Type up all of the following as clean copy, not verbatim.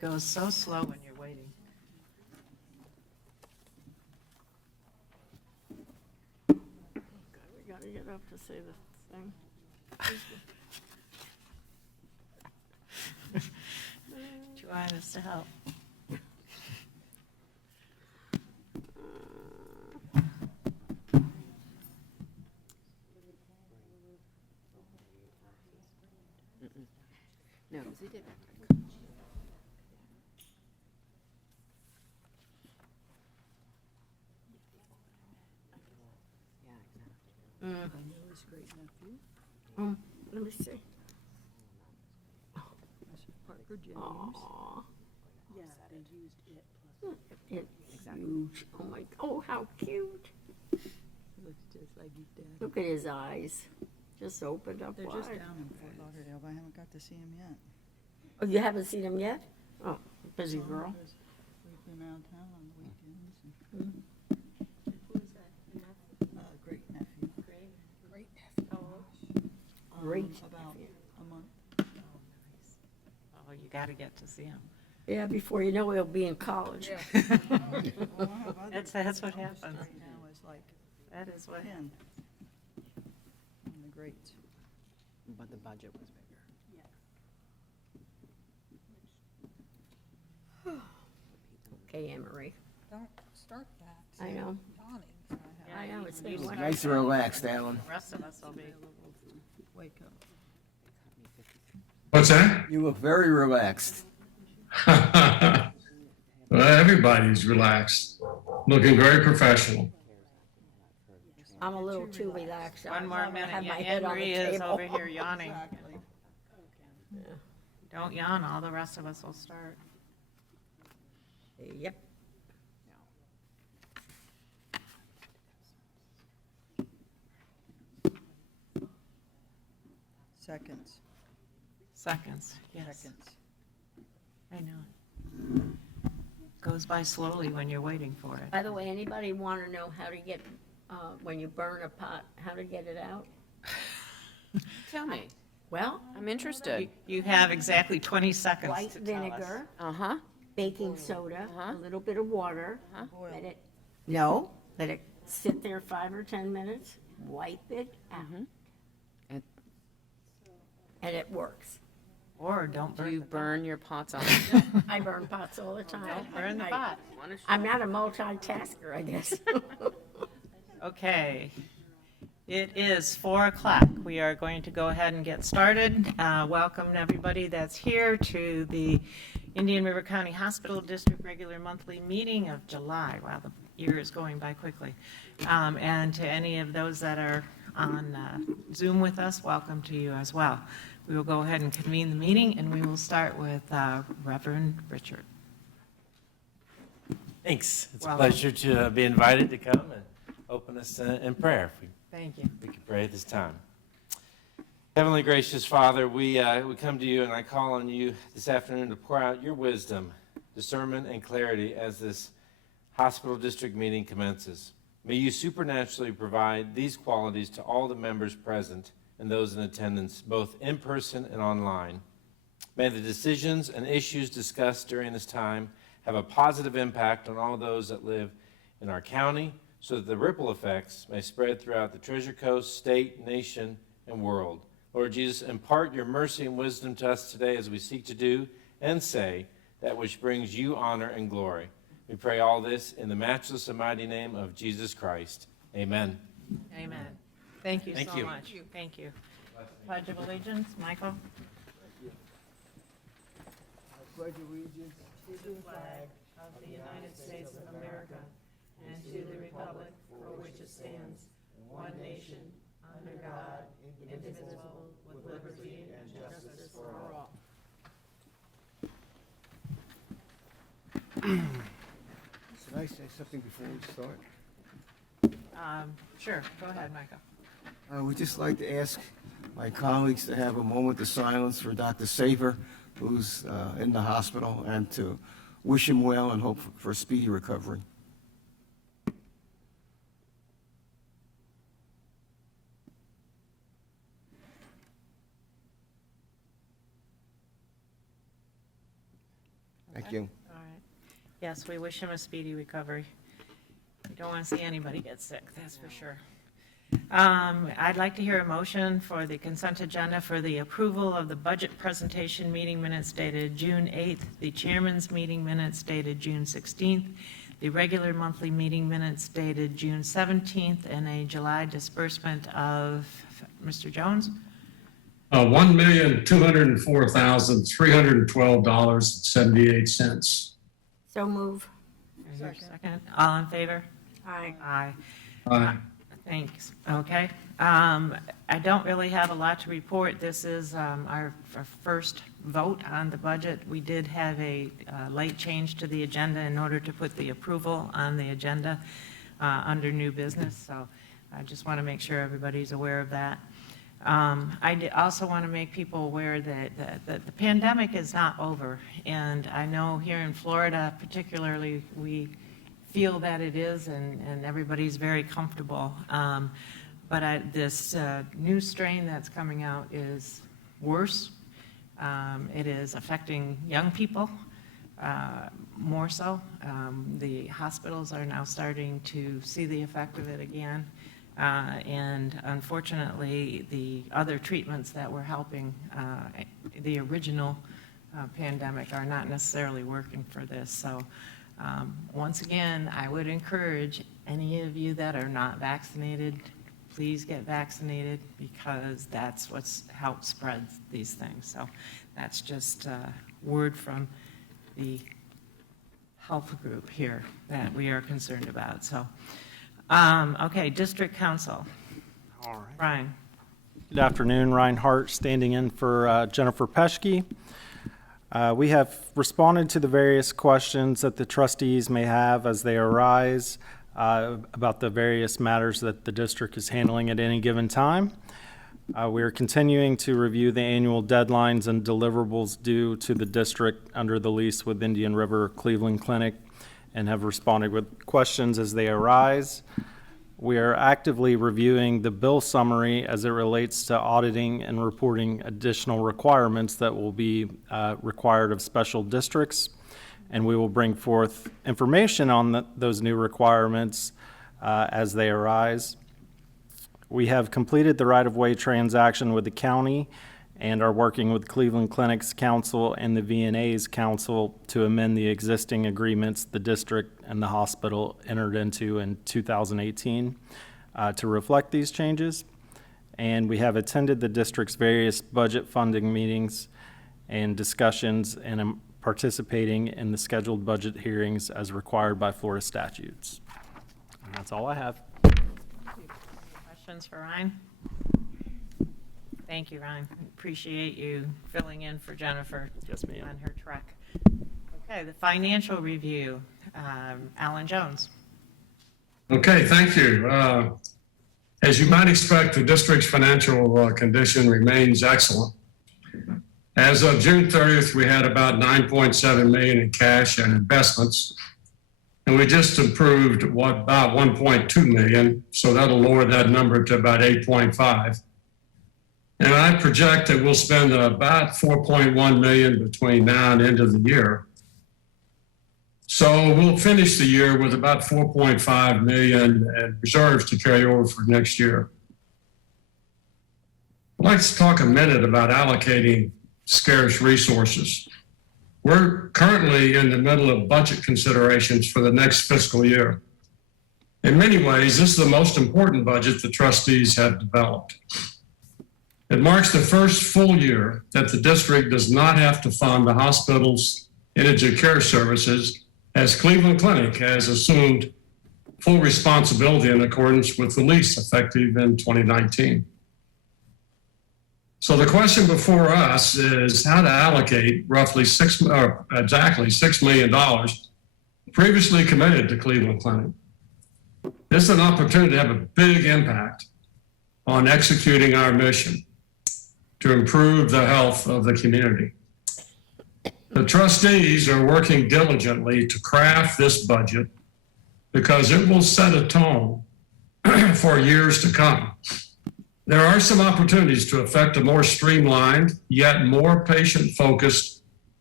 goes so slow when you're waiting. God, we gotta get up to say the thing. Do you want us to help? No, because they did. Yeah, exactly. Mm. I know his great nephew, Let me see. Parker James. Aw, Yeah, they used it plus. it's huge. Oh my, oh, how cute. Looks just like his dad. Look at his eyes. Just opened up They're just wide. down in Fort Lauderdale, but I haven't got to see him yet. Oh, you haven't seen him yet? Oh, busy girl. Because we've been out of town on the weekends. And, great nephew. Great nephew. Great About nephew. a month. Oh, you got to get to see him. Yeah, before you know, he'll be in college. Well, I have other That's what oldest happens. Right now is like That is what 10. And the greats. But the budget was bigger. Okay, Anne Marie. Don't start that. I know. Yawning. I know, it's been You one. start Nice and relaxed, Alan. The rest of us will be. Wake up. What's that? You look very relaxed. Well, everybody's relaxed, looking very professional. I'm a little too relaxed. One more minute. Have my Yeah, head on the Anne-Marie is table. over here yawning. Exactly. Don't yawn, all the rest of us will start. Yep. Seconds. Seconds, yes. Seconds. I know. Goes by slowly when you're waiting for it. By the way, anybody want to know how to get, when you burn a pot, how to get it out? Tell me. Well, I'm interested. You have exactly 20 seconds white to tell us. vinegar, Uh-huh. baking soda, Uh-huh. a little bit of water. Boil. Let it, no, let it sit there 5 or 10 minutes, wipe it out. And And it works. Or don't do burn you the pot. burn your pots on? I burn pots all the time. Burn the I- pot. I'm not a multitasker, I guess. Okay. It is 4 o'clock. We are going to go ahead and get started. Welcome everybody that's here to the Indian River County Hospital District regular monthly meeting of July. Wow, the year is going by quickly. And to any of those that are on Zoom with us, welcome to you as well. We will go ahead and convene the meeting, and we will start with Reverend Richard. Thanks. It's a Welcome. pleasure to be invited to come and open us in prayer. If Thank you. we could pray at this time. Heavenly gracious Father, we come to you and I call on you this afternoon to pour out your wisdom, discernment, and clarity as this hospital district meeting commences. May you supernaturally provide these qualities to all the members present and those in attendance, both in person and online. May the decisions and issues discussed during this time have a positive impact on all those that live in our county, so that the ripple effects may spread throughout the Treasure Coast, state, nation, and world. Lord Jesus, impart your mercy and wisdom to us today as we seek to do and say that which brings you honor and glory. We pray all this in the matchless and mighty name of Jesus Christ. Amen. Amen. Thank you Thank so you. much. Thank you. Pledge of Allegiance, Michael. Pledge allegiance To the flag of the United States of America and to the republic for which it stands, one nation, under God, indivisible, with liberty and justice for all. Can I say something before we start? Sure, go ahead, Michael. I would just like to ask my colleagues to have a moment of silence for Dr. Saver, who's in the hospital, and to wish him well and hope for a speedy recovery. Thank you. All right. Yes, we wish him a speedy recovery. We don't want to see anybody get sick, that's for sure. I'd like to hear a motion for the consent agenda for the approval of the budget presentation meeting minutes dated June 8th, the chairman's meeting minutes dated June 16th, the regular monthly meeting minutes dated June 17th, and a July disbursement of, Mr. Jones? $1,204,312.78. So move. Is there a second? All in favor? Aye. Aye. Aye. Thanks. Okay. I don't really have a lot to report. This is our first vote on the budget. We did have a late change to the agenda in order to put the approval on the agenda under new business, so I just want to make sure everybody's aware of that. Also want to make people aware that the pandemic is not over, and I know here in Florida particularly, we feel that it is, and everybody's very comfortable. But this new strain that's coming out is worse. It is affecting young people more so. The hospitals are now starting to see the effect of it again. And unfortunately, the other treatments that were helping the original pandemic are not necessarily working for this. So once again, I would encourage any of you that are not vaccinated, please get vaccinated, because that's what's helped spread these things. So that's just a word from the health group here that we are concerned about. So, okay, District Council. All right. Ryan. Good afternoon, Ryan Hart, standing in for Jennifer Peschke. We have responded to the various questions that the trustees may have as they arise about the various matters that the district is handling at any given time. We are continuing to review the annual deadlines and deliverables due to the district under the lease with Indian River Cleveland Clinic and have responded with questions as they arise. We are actively reviewing the bill summary as it relates to auditing and reporting additional requirements that will be required of special districts, and we will bring forth information on those new requirements as they arise. We have completed the right-of-way transaction with the county and are working with Cleveland Clinic's council and the VNA's council to amend the existing agreements the district and the hospital entered into in 2018 to reflect these changes. And we have attended the district's various budget funding meetings and discussions and am participating in the scheduled budget hearings as required by Florida statutes. And that's all I have. Questions for Ryan? Thank you, Ryan. Appreciate you filling in for Jennifer. Yes, ma'am. On her trek. Okay, the financial review. Alan Jones. Okay, thank you. As you might expect, the district's financial condition remains excellent. As of June 30th, we had about $9.7 million in cash and investments, and we just approved about $1.2 million, so that'll lower that number to about 8.5. And I project that we'll spend about $4.1 million between now and end of the year. So we'll finish the year with about $4.5 million in reserves to carry over for next year. I'd like to talk a minute about allocating scarce resources. We're currently in the middle of budget considerations for the next fiscal year. In many ways, this is the most important budget the trustees have developed. It marks the first full year that the district does not have to fund the hospital's indigent care services, as Cleveland Clinic has assumed full responsibility in accordance with the lease effective in 2019. So the question before us is how to allocate roughly exactly $6 million previously committed to Cleveland Clinic. This is an opportunity to have a big impact on executing our mission to improve the health of the community. The trustees are working diligently to craft this budget because it will set a tone for years to come. There are some opportunities to effect a more streamlined, yet more patient-focused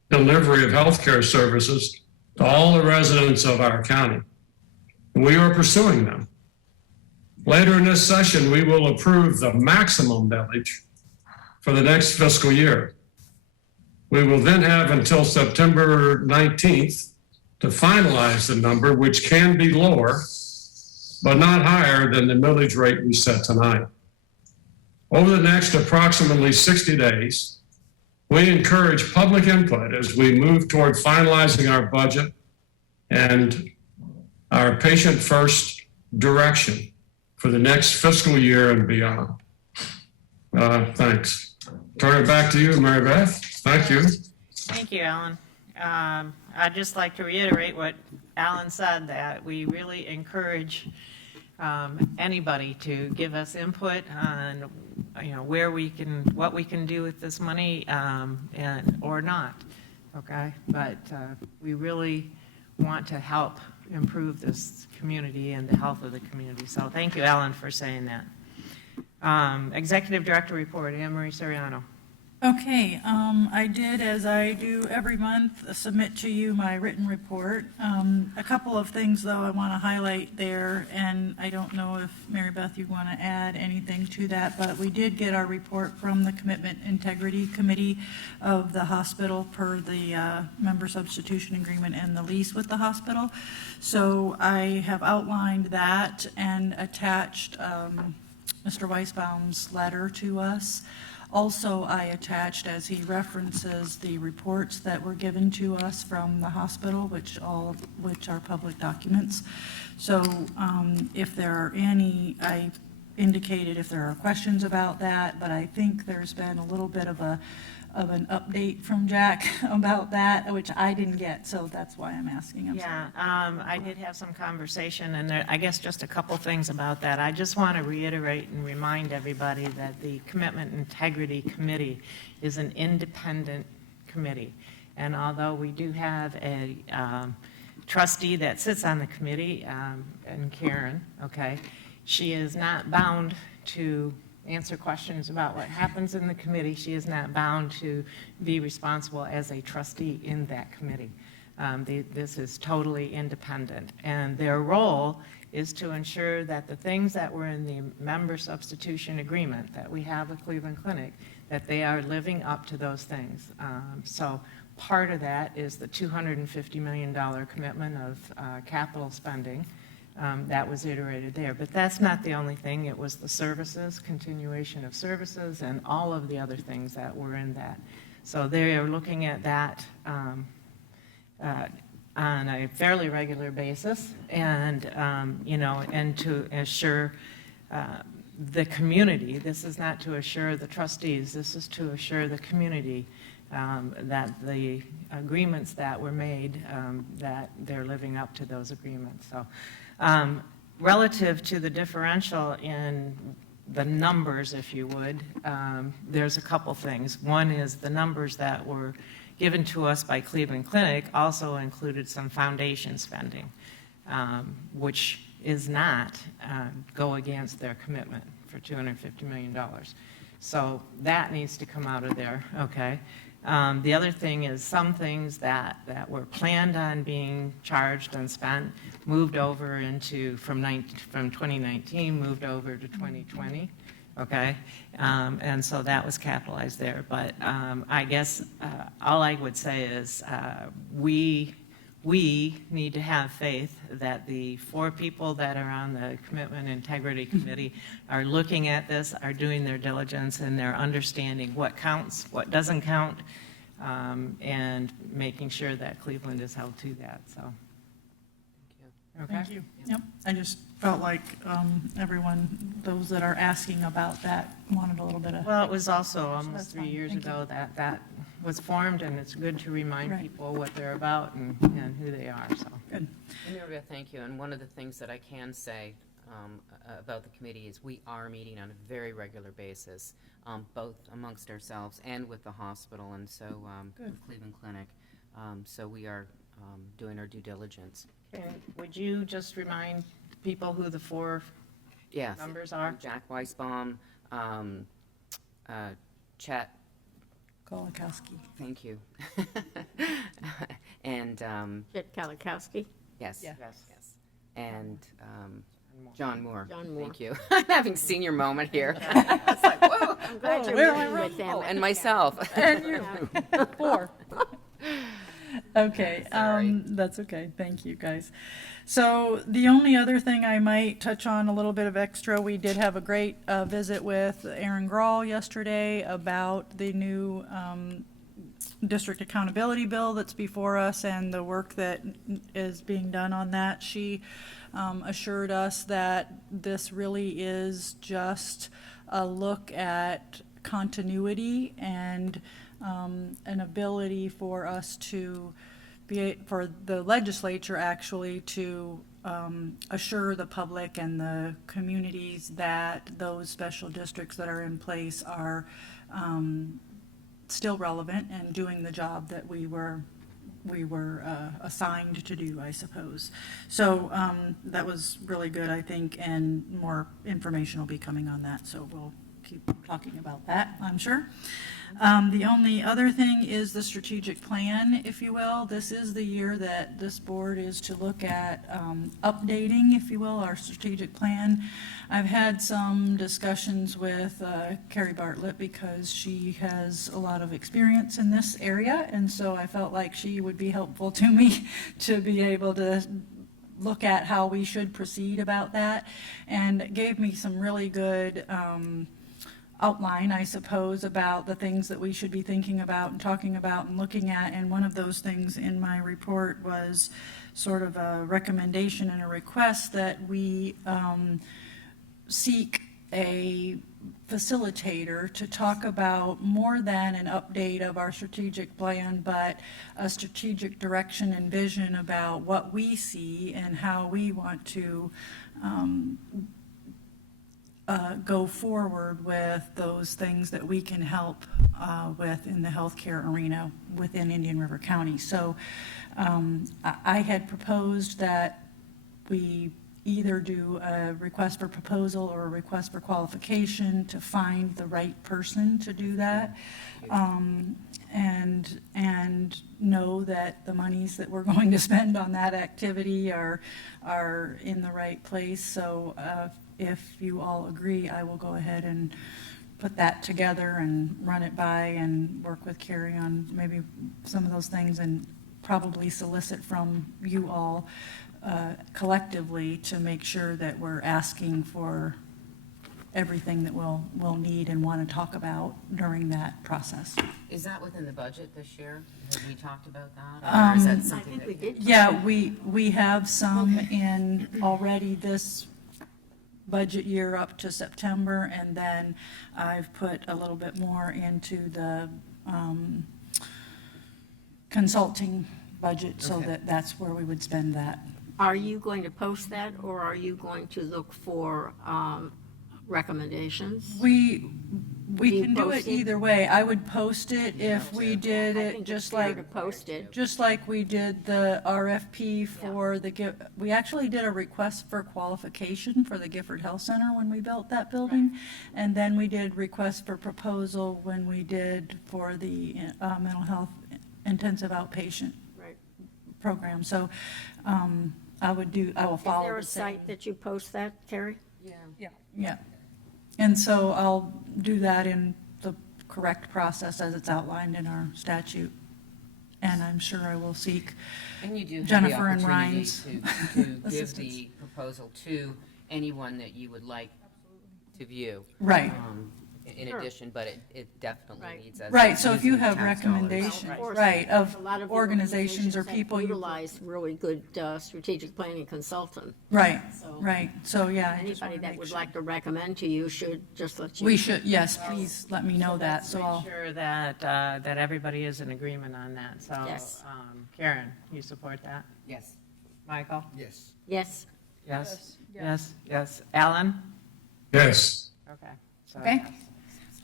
delivery of healthcare services to all the residents of our county. And we are pursuing them. Later in this session, we will approve the maximum millage for the next fiscal year. We will then have until September 19th to finalize the number, which can be lower, but not higher than the millage rate we set tonight. Over the next approximately 60 days, we encourage public input as we move toward finalizing our budget and our patient-first direction for the next fiscal year and beyond. Thanks. Turn it back to you, Mary Beth. Thank you. Thank you, Alan. I'd just like to reiterate what Alan said, that we really encourage anybody to give us input on, where we can, what we can do with this money, and or not. Okay, but we really want to help improve this community and the health of the community. So thank you, Alan, for saying that. Executive Director Report, Anne Marie Soriano. Okay, I did, as I do every month, submit to you my written report. A couple of things, though, I want to highlight there, and I don't know if, Mary Beth, you want to add anything to that, but we did get our report from the Commitment Integrity Committee of the hospital per the member substitution agreement and the lease with the hospital. So I have outlined that and attached Mr. Weisbaum's letter to us. Also, I attached, as he references, the reports that were given to us from the hospital, which are public documents. So if there are any, I indicated if there are questions about that, but I think there's been a little bit of an update from Jack about that, which I didn't get, so that's why I'm asking. I'm sorry. Yeah, I did have some conversation, and I guess just a couple things about that. I just want to reiterate and remind everybody that the Commitment Integrity Committee is an independent committee. And although we do have a trustee that sits on the committee, and Karen, okay, she is not bound to answer questions about what happens in the committee. She is not bound to be responsible as a trustee in that committee. This is totally independent, and their role is to ensure that the things that were in the member substitution agreement that we have with Cleveland Clinic, that they are living up to those things. So part of that is the $250 million commitment of capital spending. That was iterated there. But that's not the only thing. It was the services, continuation of services, and all of the other things that were in that. So they are looking at that on a fairly regular basis, and, and to assure the community. This is not to assure the trustees. This is to assure the community that the agreements that were made, that they're living up to those agreements. So. Relative to the differential in the numbers, if you would, there's a couple things. One is the numbers that were given to us by Cleveland Clinic also included some foundation spending, which is not go against their commitment for $250 million. So that needs to come out of there, okay? The other thing is some things that were planned on being charged and spent moved over into, from 2019, moved over to 2020, okay? And so that was capitalized there. But I guess all I would say is we need to have faith that the 4 people that are on the Commitment Integrity Committee are looking at this, are doing their diligence, and they're understanding what counts, what doesn't count, and making sure that Cleveland is held to that, so. Okay. Thank you. Yep, I just felt like everyone, those that are asking about that, wanted a little bit of. Well, it was also That's almost 3 fine. years Thank you. ago that was formed, and it's good to remind Right. people what they're about and who they are, so. Good. And Mary Beth, thank you. And one of the things that I can say about the committee is we are meeting on a very regular basis, both amongst ourselves and with the hospital, and so Good. with Cleveland Clinic. So we are doing our due diligence. And would you just remind people who the 4 Yes. numbers are? Jack Weisbaum, Chet Kolakowski. Thank you. And, Chet Kalikowski. yes. Yeah. Yes. And John Moore. John Moore. Thank you. I'm having senior moment here. It's like, whoa. I'm glad you're where am I meeting with them. Oh, and myself. And you. 4. Okay, Sorry. that's okay. Thank you, guys. So the only other thing I might touch on, a little bit of extra, we did have a great visit with Aaron Grawl yesterday about the new district accountability bill that's before us and the work that is being done on that. She assured us that this really is just a look at continuity and an ability for us to for the legislature actually to assure the public and the communities that those special districts that are in place are still relevant and doing the job that we were assigned to do, I suppose. So that was really good, I think, and more information will be coming on that, so we'll keep talking about that, I'm sure. The only other thing is the strategic plan, if you will. This is the year that this board is to look at updating, if you will, our strategic plan. I've had some discussions with Carrie Bartlett because she has a lot of experience in this area, and so I felt like she would be helpful to me to be able to look at how we should proceed about that, and gave me some really good outline, I suppose, about the things that we should be thinking about and talking about and looking at. And one of those things in my report was sort of a recommendation and a request that we seek a facilitator to talk about more than an update of our strategic plan, but a strategic direction and vision about what we see and how we want to go forward with those things that we can help with in the healthcare arena within Indian River County. So I had proposed that we either do a request for proposal or a request for qualification to find the right person to do that. And know that the monies that we're going to spend on that activity are in the right place. So if you all agree, I will go ahead and put that together and run it by and work with Carrie on maybe some of those things and probably solicit from you all collectively to make sure that we're asking for everything that we'll need and want to talk about during that process. Is that within the budget this year? Have we talked about that? Or is that I something think we that? did. Yeah, we have some in already this budget year up to September, and then I've put a little bit more into the consulting budget, so Okay. that's where we would spend that. Are you going to post that, or are you going to look for recommendations? We you can do post it it? either way. I would post it if we did I it think just it's fair like, to post it. just like we did the RFP for we actually did a request for qualification for the Gifford Health Center when we built that building. And then we did request for proposal when we did for the mental health intensive outpatient Right. program. So I will Is follow there a the same. site that you post that, Carrie? Yeah. And so I'll do that in the correct process as it's outlined in our statute. And I'm sure I will seek And you do have the Jennifer and opportunity Ryan's to give assistance. the proposal to anyone that you would like to view. Right. In Sure. addition, but it definitely Right. needs as. Right, so if you using have tax dollars. recommendations, Of course, right, of a lot of the organizations or that people you, Utilize really good strategic planning consultant. right, So- right. So, yeah. I just Anybody wanna that make would sure. like to recommend to you should just let you. We should, yes, please let me know that, so Make I'll, sure that, that everybody is in agreement on that. So, Yes. Karen, you support that? Yes. Michael? Yes. Yes, Yes? Yes? Yes? Alan? Yes. Okay. So Okay. yes.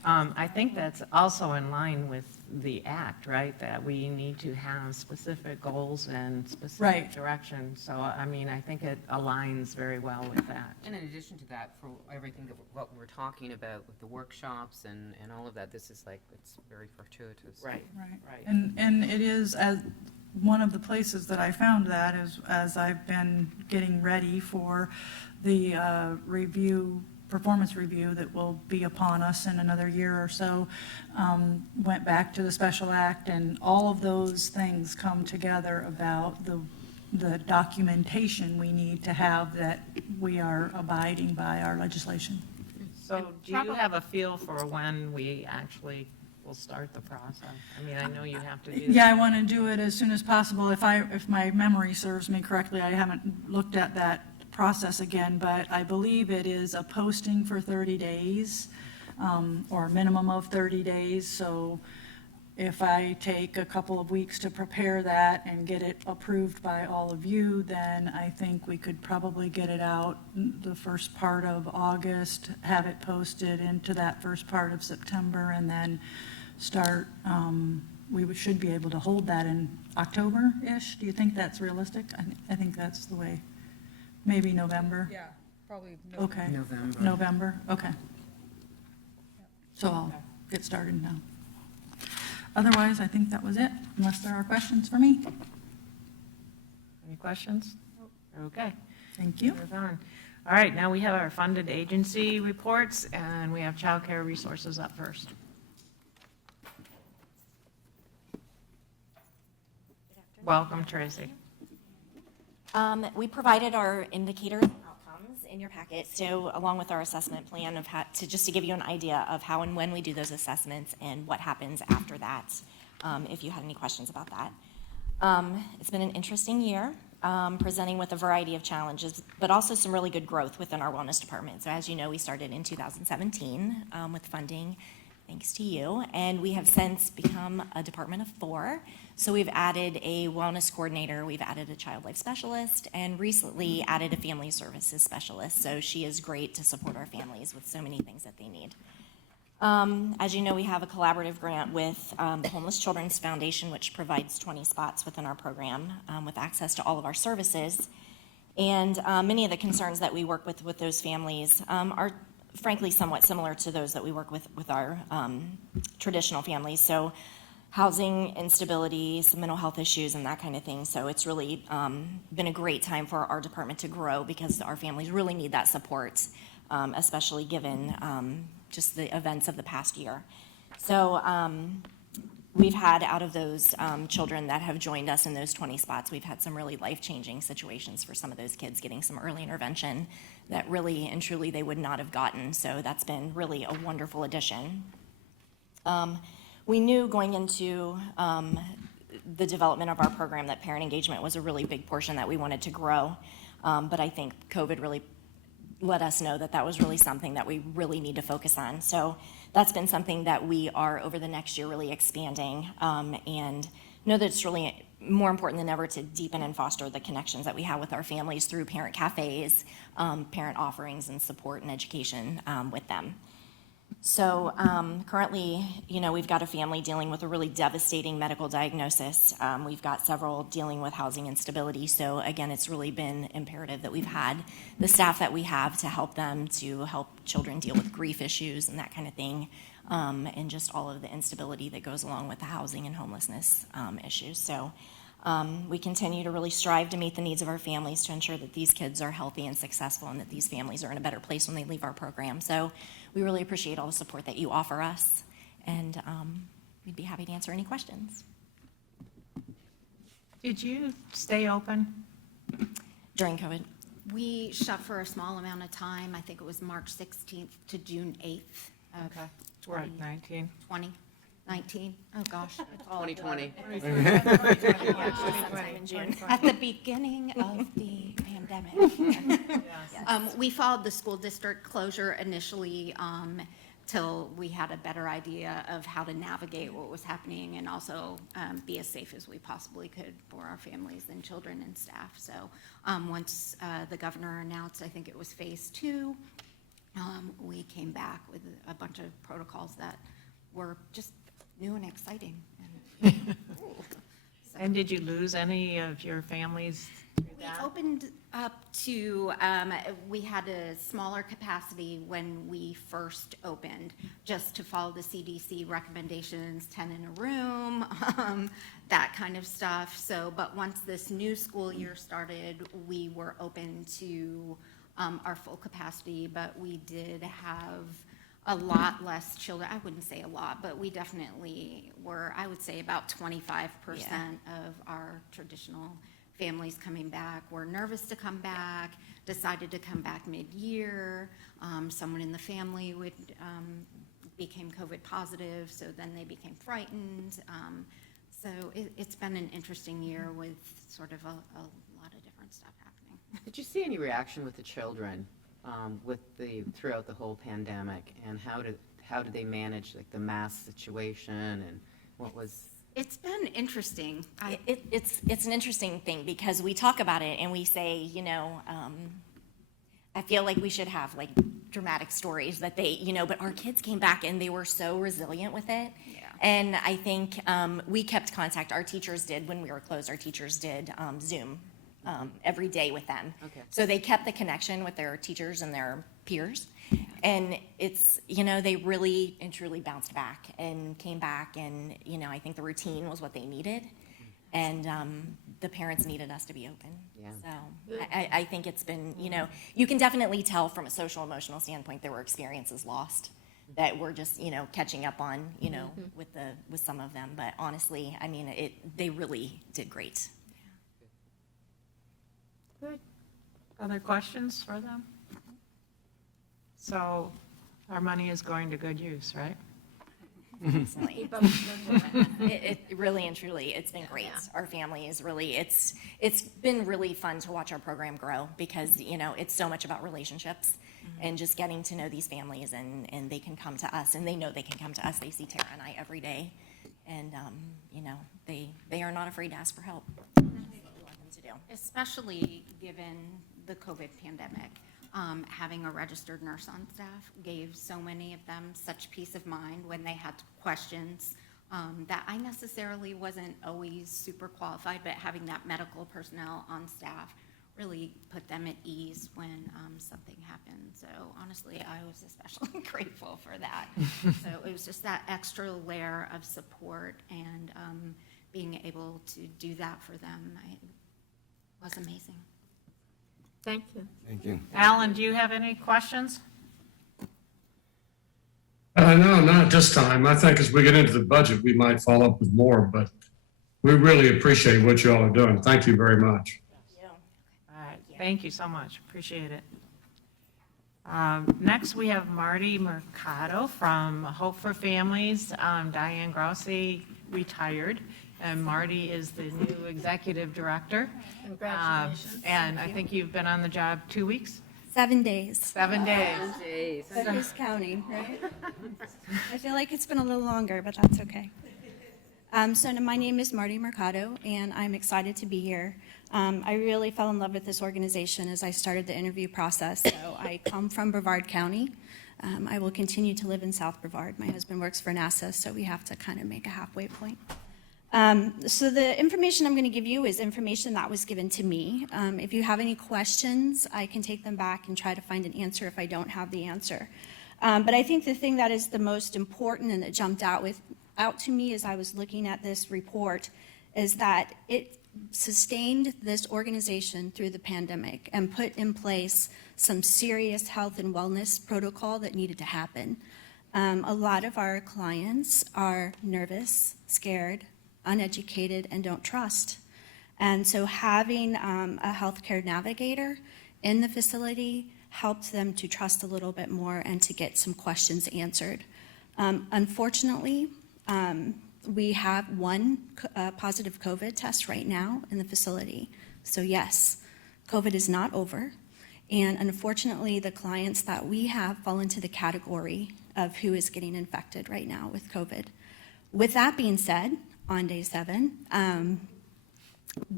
I think that's also in line with the act, right? That we need to have specific goals and specific Right. direction. So, I mean, I think it aligns very well with that. And in addition to that, for everything that, what we're talking about with the workshops and all of that, this is like, it's very fortuitous. Right, Right. right. And it is, as one of the places that I found that is, as I've been getting ready for the performance review that will be upon us in another year or so, went back to the special act, and all of those things come together about the documentation we need to have that we are abiding by our legislation. So do you have a feel for when we actually will start the process? I mean, I know you have to do. Yeah, I want to do it as soon as possible. If my memory serves me correctly, I haven't looked at that process again, but I believe it is a posting for 30 days, or a minimum of 30 days. So if I take a couple of weeks to prepare that and get it approved by all of you, then I think we could probably get it out the first part of August, have it posted into that first part of September, and then start, should be able to hold that in October-ish. Do you think that's realistic? I think that's the way. Maybe November? Yeah, probably. Okay. November. November, okay. So I'll get started now. Otherwise, I think that was it, unless there are questions for me. Any questions? Okay. Thank you. Move on. All right, now we have our funded agency reports, and we have Child Care Resources up first. Welcome, Tracy. We provided our indicators and outcomes in your packet, so along with our assessment plan of how, just to give you an idea of how and when we do those assessments and what happens after that, if you had any questions about that. It's been an interesting year, presenting with a variety of challenges, but also some really good growth within our wellness department. So as you know, we started in 2017 with funding, thanks to you, and we have since become a department of 4. So we've added a wellness coordinator, we've added a child life specialist, and recently added a family services specialist. So she is great to support our families with so many things that they need. As you know, we have a collaborative grant with the Homeless Children's Foundation, which provides 20 spots within our program with access to all of our services. And many of the concerns that we work with those families are frankly somewhat similar to those that we work with our traditional families. So housing instability, some mental health issues, and that kind of thing. So it's really been a great time for our department to grow because our families really need that support, especially given just the events of the past year. So we've had, out of those children that have joined us in those 20 spots, we've had some really life-changing situations for some of those kids, getting some early intervention that really and truly they would not have gotten. So that's been really a wonderful addition. We knew going into the development of our program that parent engagement was a really big portion that we wanted to grow. But I think COVID really let us know that that was really something that we really need to focus on. So that's been something that we are over the next year really expanding, and know that it's really more important than ever to deepen and foster the connections that we have with our families through parent cafes, parent offerings, and support and education with them. So currently, we've got a family dealing with a really devastating medical diagnosis. We've got several dealing with housing instability. So again, it's really been imperative that we've had the staff that we have to help them, to help children deal with grief issues and that kind of thing, and just all of the instability that goes along with the housing and homelessness issues. So we continue to really strive to meet the needs of our families to ensure that these kids are healthy and successful and that these families are in a better place when they leave our program. So we really appreciate all the support that you offer us, and we'd be happy to answer any questions. Did you stay open? During COVID, We shut for a small amount of time. I think it was March 16th to June 8th of Okay. Right, 19. 2019. Oh, gosh. it's all 2020. sometime in June. At the beginning of the pandemic. We followed the school district closure initially till we had a better idea of how to navigate what was happening and also be as safe as we possibly could for our families and children and staff. So once the governor announced, I think it was phase 2, we came back with a bunch of protocols that were just new and exciting. And did you lose any of your families through We that? opened up to, we had a smaller capacity when we first opened, just to follow the CDC recommendations, 10 in a room, that kind of stuff. So, but once this new school year started, we were open to our full capacity, but we did have a lot less children. I wouldn't say a lot, but we definitely were, I would say about 25% of our traditional families coming back were nervous to come back, decided to come back mid-year. Someone in the family became COVID positive, so then they became frightened. So it's been an interesting year with sort of a lot of different stuff happening. Did you see any reaction with the children throughout the whole pandemic, and how did they manage like the mask situation, and what was? It's been interesting. It's an interesting thing because we talk about it and we say, you know, I feel like we should have like dramatic stories that they, you know, but our kids came back and they were so resilient with it. Yeah. And I think we kept contact. Our teachers did when we were closed. Our teachers did Zoom every day with them. Okay. So they kept the connection with their teachers and their peers. And it's, you know, they really and truly bounced back and came back, and, you know, I think the routine was what they needed. And the parents needed us to be open. Yeah. So I think it's been, you know, you can definitely tell from a social emotional standpoint there were experiences lost that we're just, you know, catching up on, you know, with some of them. But honestly, I mean, they really did great. Good. Other questions for them? So our money is going to good use, right? Definitely. It really and truly, it's been great. Our family is really, it's been really fun to watch our program grow because, you know, it's so much about relationships and just getting to know these families, and they can come to us, and they know they can come to us. They see Tara and I every day, and, you know, they are not afraid to ask for help. That's what we want them to do. Especially given the COVID pandemic. Having a registered nurse on staff gave so many of them such peace of mind when they had questions that I necessarily wasn't always super qualified, but having that medical personnel on staff really put them at ease when something happened. So honestly, I was especially grateful for that. So it was just that extra layer of support, and being able to do that for them was amazing. Thank you. Thank you. Alan, do you have any questions? No, not at this time. I think as we get into the budget, we might follow up with more, but we really appreciate what you all are doing. Thank you very much. All right, thank you so much, appreciate it. Next, we have Marty Mercado from Hope for Families. Diane Grossi retired, and Marty is the new executive director. Congratulations. And I think you've been on the job 2 weeks? 7 days. 7 days. But who's counting, right? I feel like it's been a little longer, but that's okay. So my name is Marty Mercado, and I'm excited to be here. I really fell in love with this organization as I started the interview process. So I come from Brevard County. I will continue to live in South Brevard. My husband works for NASA, so we have to kind of make a halfway point. So the information I'm going to give you is information that was given to me. If you have any questions, I can take them back and try to find an answer if I don't have the answer. But I think the thing that is the most important and that jumped out to me as I was looking at this report is that it sustained this organization through the pandemic and put in place some serious health and wellness protocol that needed to happen. A lot of our clients are nervous, scared, uneducated, and don't trust. And so having a healthcare navigator in the facility helped them to trust a little bit more and to get some questions answered. Unfortunately, we have one positive COVID test right now in the facility. So yes, COVID is not over. And unfortunately, the clients that we have fall into the category of who is getting infected right now with COVID. With that being said, on day 7,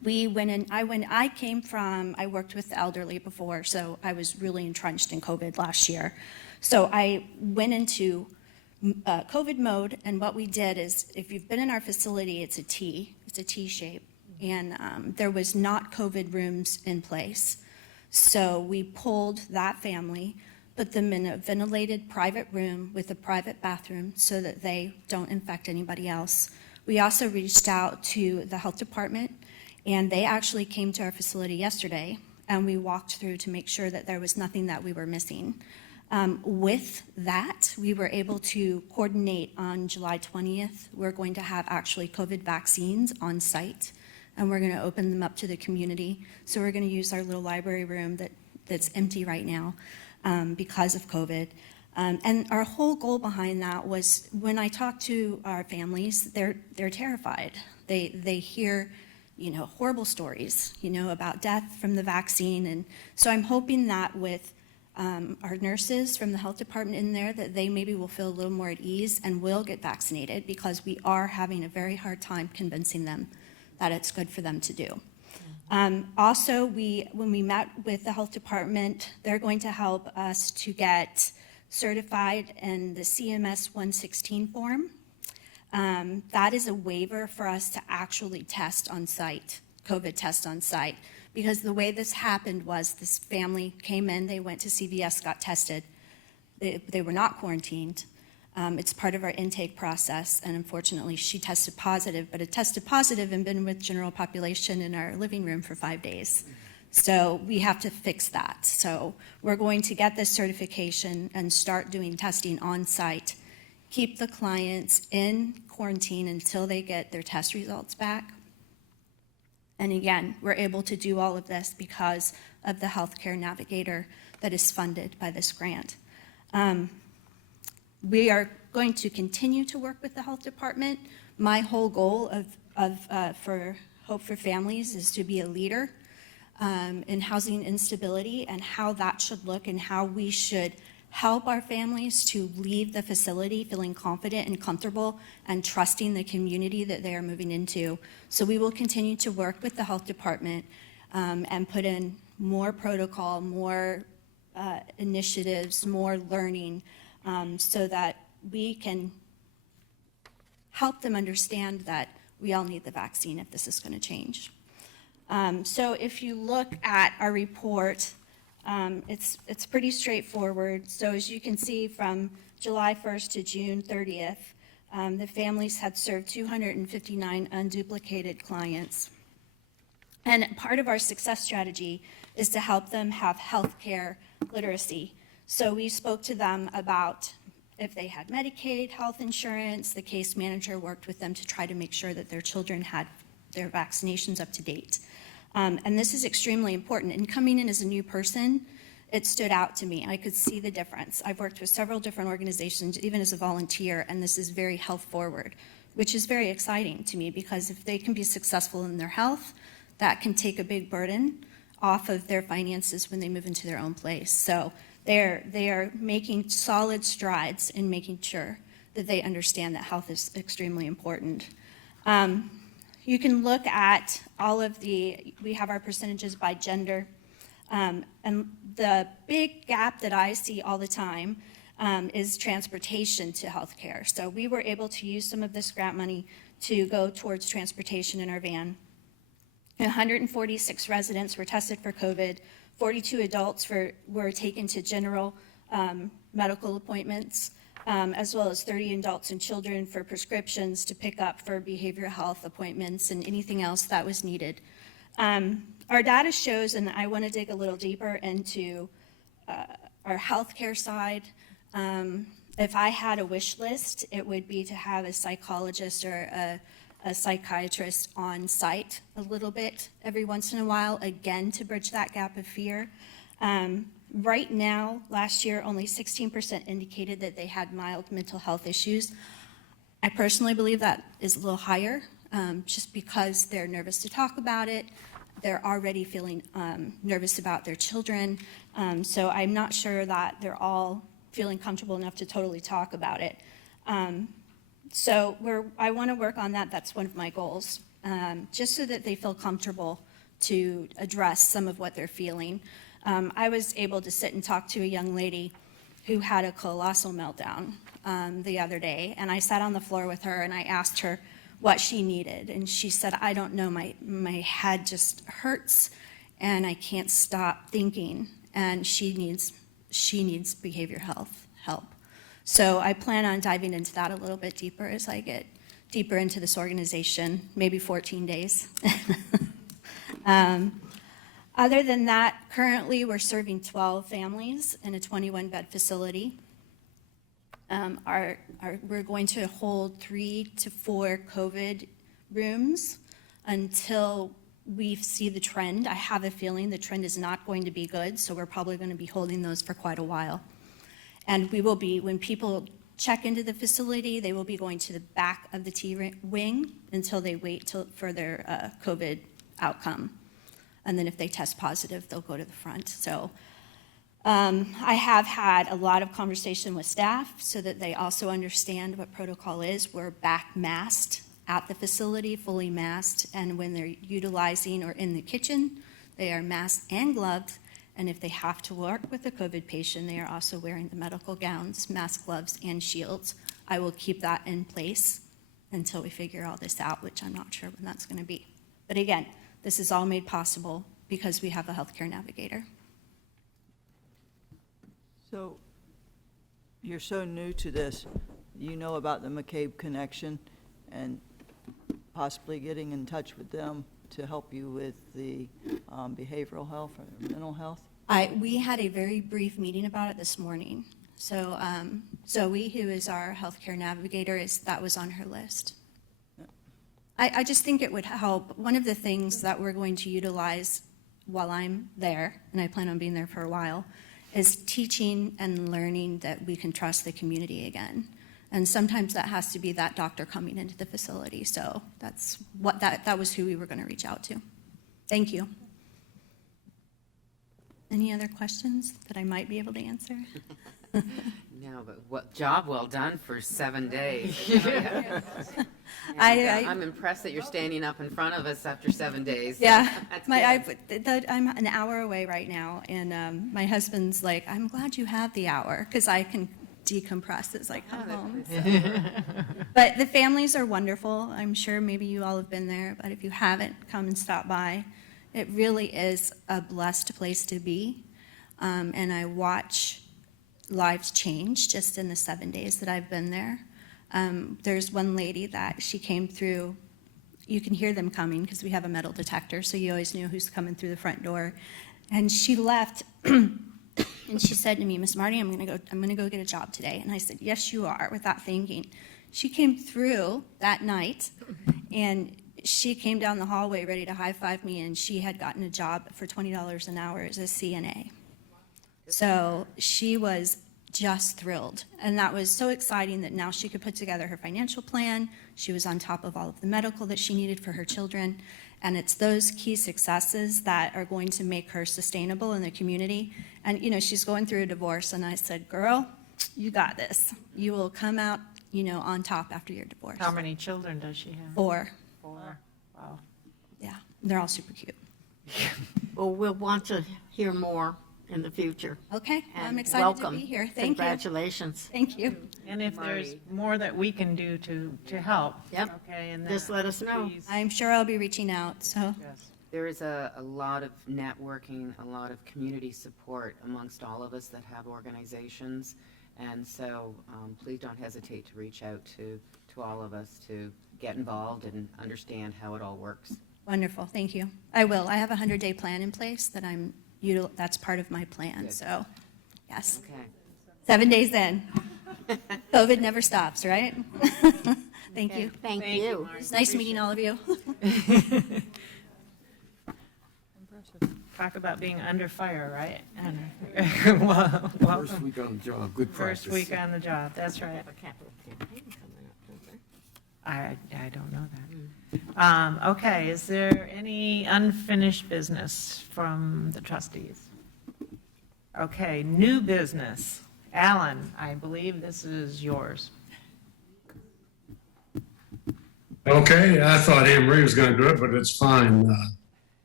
we went in, I worked with the elderly before, so I was really entrenched in COVID last year. So I went into COVID mode, and what we did is, if you've been in our facility, it's a T shape, and there was not COVID rooms in place. So we pulled that family, put them in a ventilated private room with a private bathroom so that they don't infect anybody else. We also reached out to the health department, and they actually came to our facility yesterday, and we walked through to make sure that there was nothing that we were missing. With that, we were able to coordinate on July 20th. We're going to have actually COVID vaccines on site, and we're going to open them up to the community. So we're going to use our little library room that's empty right now because of COVID. And our whole goal behind that was, when I talk to our families, they're terrified. They hear, horrible stories, about death from the vaccine. And so I'm hoping that with our nurses from the health department in there, that they maybe will feel a little more at ease and will get vaccinated, because we are having a very hard time convincing them that it's good for them to do. Also, when we met with the health department, they're going to help us to get certified in the CMS 116 form. That is a waiver for us to actually test on site, COVID test on site. Because the way this happened was, this family came in, they went to CVS, got tested. They were not quarantined. It's part of our intake process, and unfortunately, she tested positive, but it tested positive and been with general population in our living room for 5 days. So we have to fix that. So we're going to get this certification and start doing testing on site, keep the clients in quarantine until they get their test results back. And again, we're able to do all of this because of the Healthcare Navigator that is funded by this grant. We are going to continue to work with the health department. My whole goal for Hope for Families is to be a leader in housing instability, and how that should look, and how we should help our families to leave the facility feeling confident and comfortable and trusting the community that they are moving into. So we will continue to work with the health department and put in more protocol, more initiatives, more learning, so that we can help them understand that we all need the vaccine if this is going to change. So if you look at our report, it's pretty straightforward. So as you can see, from July 1st to June 30th, the families had served 259 unduplicated clients. And part of our success strategy is to help them have healthcare literacy. So we spoke to them about if they had Medicaid, health insurance. The case manager worked with them to try to make sure that their children had their vaccinations up to date. And this is extremely important. And coming in as a new person, it stood out to me. I could see the difference. I've worked with several different organizations, even as a volunteer, and this is very health forward, which is very exciting to me, because if they can be successful in their health, that can take a big burden off of their finances when they move into their own place. So they are making solid strides in making sure that they understand that health is extremely important. You can look at all of we have our percentages by gender. And the big gap that I see all the time is transportation to healthcare. So we were able to use some of this grant money to go towards transportation in our van. 146 residents were tested for COVID. 42 adults were taken to general medical appointments, as well as 30 adults and children for prescriptions to pick up for behavioral health appointments and anything else that was needed. Our data shows, and I want to dig a little deeper into our healthcare side. If I had a wish list, it would be to have a psychologist or a psychiatrist on site a little bit every once in a while, again, to bridge that gap of fear. Right now, last year, only 16% indicated that they had mild mental health issues. I personally believe that is a little higher, just because they're nervous to talk about it. They're already feeling nervous about their children. So I'm not sure that they're all feeling comfortable enough to totally talk about it. So I want to work on that. That's one of my goals, just so that they feel comfortable to address some of what they're feeling. I was able to sit and talk to a young lady who had a colossal meltdown the other day, and I sat on the floor with her and I asked her what she needed, and she said, I don't know, my head just hurts and I can't stop thinking, and she needs behavioral health help. So I plan on diving into that a little bit deeper as I get deeper into this organization, maybe 14 days. Other than that, currently we're serving 12 families in a 21-bed facility. We're going to hold 3 to 4 COVID rooms until we see the trend. I have a feeling the trend is not going to be good, so we're probably going to be holding those for quite a while. And we will be, when people check into the facility, they will be going to the back of the T wing until they wait for their COVID outcome. And then if they test positive, they'll go to the front. So I have had a lot of conversation with staff so that they also understand what protocol is. We're back masked at the facility, fully masked, and when they're utilizing or in the kitchen, they are masked and gloved. And if they have to work with a COVID patient, they are also wearing the medical gowns, mask, gloves, and shields. I will keep that in place until we figure all this out, which I'm not sure when that's going to be. But again, this is all made possible because we have a healthcare navigator. So you're so new to this, you know about the McCabe Connection and possibly getting in touch with them to help you with the behavioral health or mental health? We had a very brief meeting about it this morning. So Zoe, who is our healthcare navigator, that was on her list. I just think it would help. One of the things that we're going to utilize while I'm there, and I plan on being there for a while, is teaching and learning that we can trust the community again. And sometimes that has to be that doctor coming into the facility. So that was who we were going to reach out to. Thank you. Any other questions that I might be able to answer? No, but what job well done for 7 days. I'm impressed that you're standing up in front of us after 7 days. Yeah, That's good. I'm an hour away right now, and my husband's like, I'm glad you have the hour, because I can decompress as I come home. But the families are wonderful. I'm sure maybe you all have been there, but if you haven't, come and stop by. It really is a blessed place to be, and I watch lives change just in the 7 days that I've been there. There's one lady that she came through. You can hear them coming because we have a metal detector, so you always knew who's coming through the front door. And she left, and she said to me, Miss Marty, I'm gonna go get a job today. And I said, yes, you are, without thinking. She came through that night, and she came down the hallway ready to high-five me, and she had gotten a job for $20 an hour as a CNA. So she was just thrilled. And that was so exciting that now she could put together her financial plan. She was on top of all of the medical that she needed for her children. And it's those key successes that are going to make her sustainable in the community. And, she's going through a divorce. And I said, girl, you got this. You will come out, on top after your divorce. How many children does she have? 4. 4. Wow. Yeah, they're all super cute. Well, we'll want to hear more in the future. Okay, I'm And excited welcome. to be here. Thank you. Congratulations. Thank you. And if there's more that we can do to help. Yep. Okay, and Just let us know. please, I'm sure I'll be reaching out, so. yes. There is a lot of networking, a lot of community support amongst all of us that have organizations. And so please don't hesitate to reach out to all of us to get involved and understand how it all works. Wonderful, thank you. I will. I have a 100-day plan in place that that's part of my plan, Good. so, yes. Okay. 7 days in. COVID never stops, right? Thank you. Thank you. It's nice meeting all of you. Talk about being under fire, right? And, well, First welcome. week on the job, good practice. First week on the job, that's right. A capital campaign coming up, don't they? I don't know that. Okay, is there any unfinished business from the trustees? Okay, new business. Alan, I believe this is yours. Okay, I thought Anne Marie was going to do it, but it's fine.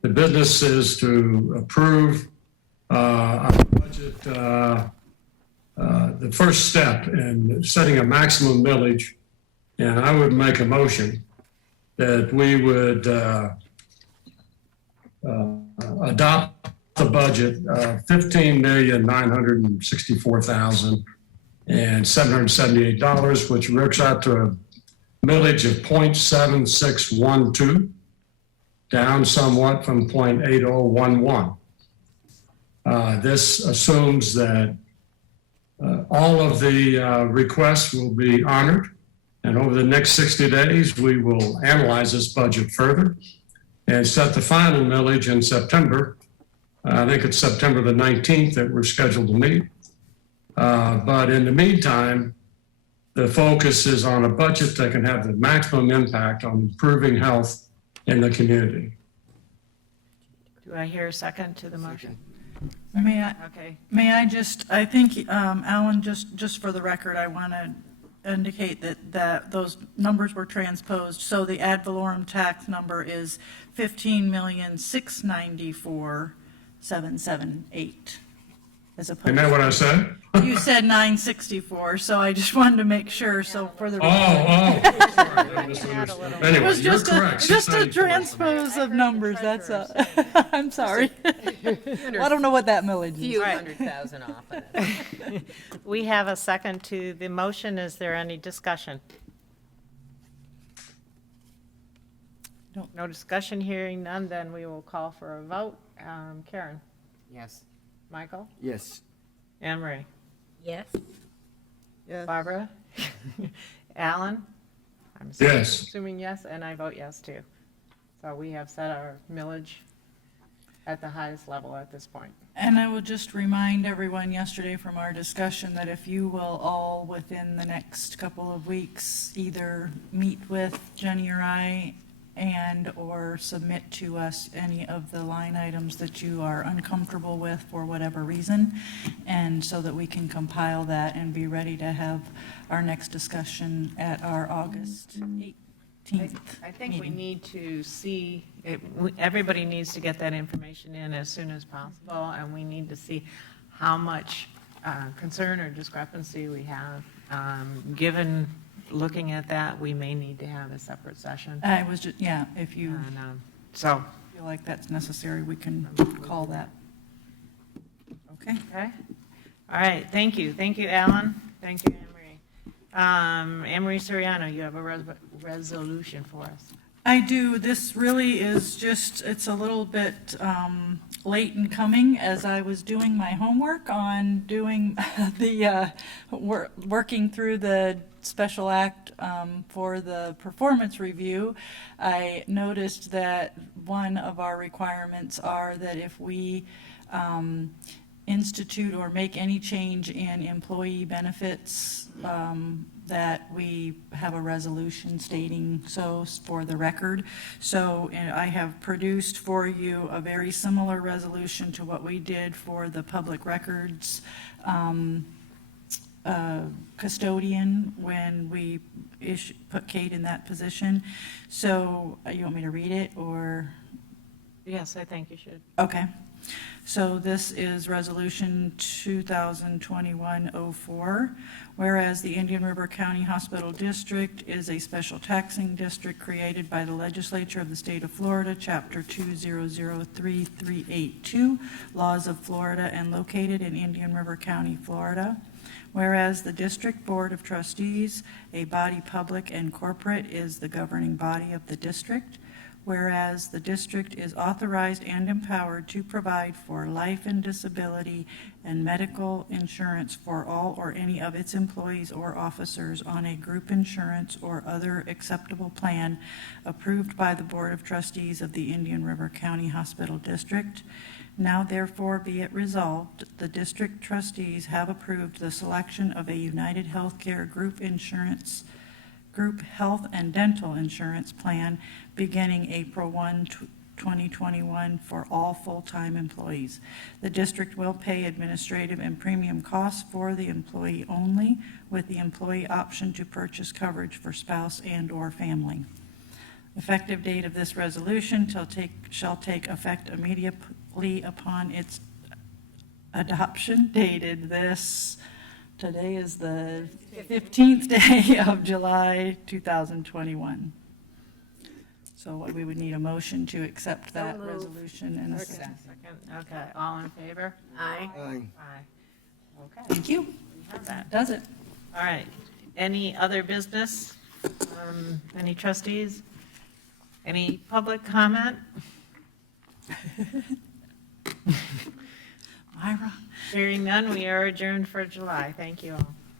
The business is to approve our budget, the first step in setting a maximum millage. And I would make a motion that we would adopt the budget of $15,964,778, which works out to a millage of 0.7612, down somewhat from 0.8011. This assumes that all of the requests will be honored, and over the next 60 days, we will analyze this budget further and set the final millage in September. I think it's September the 19th that we're scheduled to meet. But in the meantime, the focus is on a budget that can have the maximum impact on improving health in the community. Do I hear a second to the motion? May I, Okay. I think, Alan, just for the record, I want to indicate that those numbers were transposed. So the ad valorem tax number is 15,694,778. As opposed. Isn't that what I said? You said 964, so I just wanted to make sure, so for the. Sorry. It Anyway, was you're just correct. a 694. transpose of numbers, that's a, I'm sorry. I don't know what that millage is. Few $100,000 off of it. We have a second to the motion. Is there any discussion? No discussion, hearing none, then we will call for a vote. Karen? Yes. Michael? Yes. Anne Marie? Yes? Yes. Barbara? Alan? I'm Yes. assuming yes, and I vote yes too. So we have set our millage at the highest level at this point. And I will just remind everyone yesterday from our discussion that if you will all, within the next couple of weeks, either meet with Jenny or I and/or submit to us any of the line items that you are uncomfortable with for whatever reason, and so that we can compile that and be ready to have our next discussion at our August 18th I think we meeting. need to see, everybody needs to get that information in as soon as possible, and we need to see how much concern or discrepancy we have. Given looking at that, we may need to have a separate session. I was just, yeah, if you And, so, feel like that's necessary, we can call that. Okay? okay. All right, thank you. Thank you, Alan. Thank you, Anne Marie. Anne Marie Soriano, you have a resolution for us. I do. This really is just, it's a little bit late in coming as I was doing my homework on doing the, working through the special act for the performance review. I noticed that one of our requirements are that if we institute or make any change in employee benefits, that we have a resolution stating so for the record. So I have produced for you a very similar resolution to what we did for the public records custodian when we put Kate in that position. So you want me to read it or? Yes, I think you should. Okay. So this is Resolution 2021-04, whereas the Indian River County Hospital District is a special taxing district created by the legislature of the state of Florida, Chapter 2003382, Laws of Florida, and located in Indian River County, Florida. Whereas the District Board of Trustees, a body public and corporate, is the governing body of the district. Whereas the district is authorized and empowered to provide for life and disability and medical insurance for all or any of its employees or officers on a group insurance or other acceptable plan approved by the Board of Trustees of the Indian River County Hospital District. Now therefore be it resolved, the district trustees have approved the selection of a United Healthcare Group Health and Dental Insurance Plan beginning April 1, 2021 for all full-time employees. The district will pay administrative and premium costs for the employee only, with the employee option to purchase coverage for spouse and/or family. Effective date of this resolution shall take effect immediately upon its adoption, dated today is the 15th day of July 2021. So we would need a motion to accept that moved. resolution and a Second, okay, all in favor? Aye. Aye. Aye. Okay, Thank you. we have that. Does it? All right. Any other business? Any trustees? Any public comment? Myra? Hearing none, we are adjourned for July. Thank you all.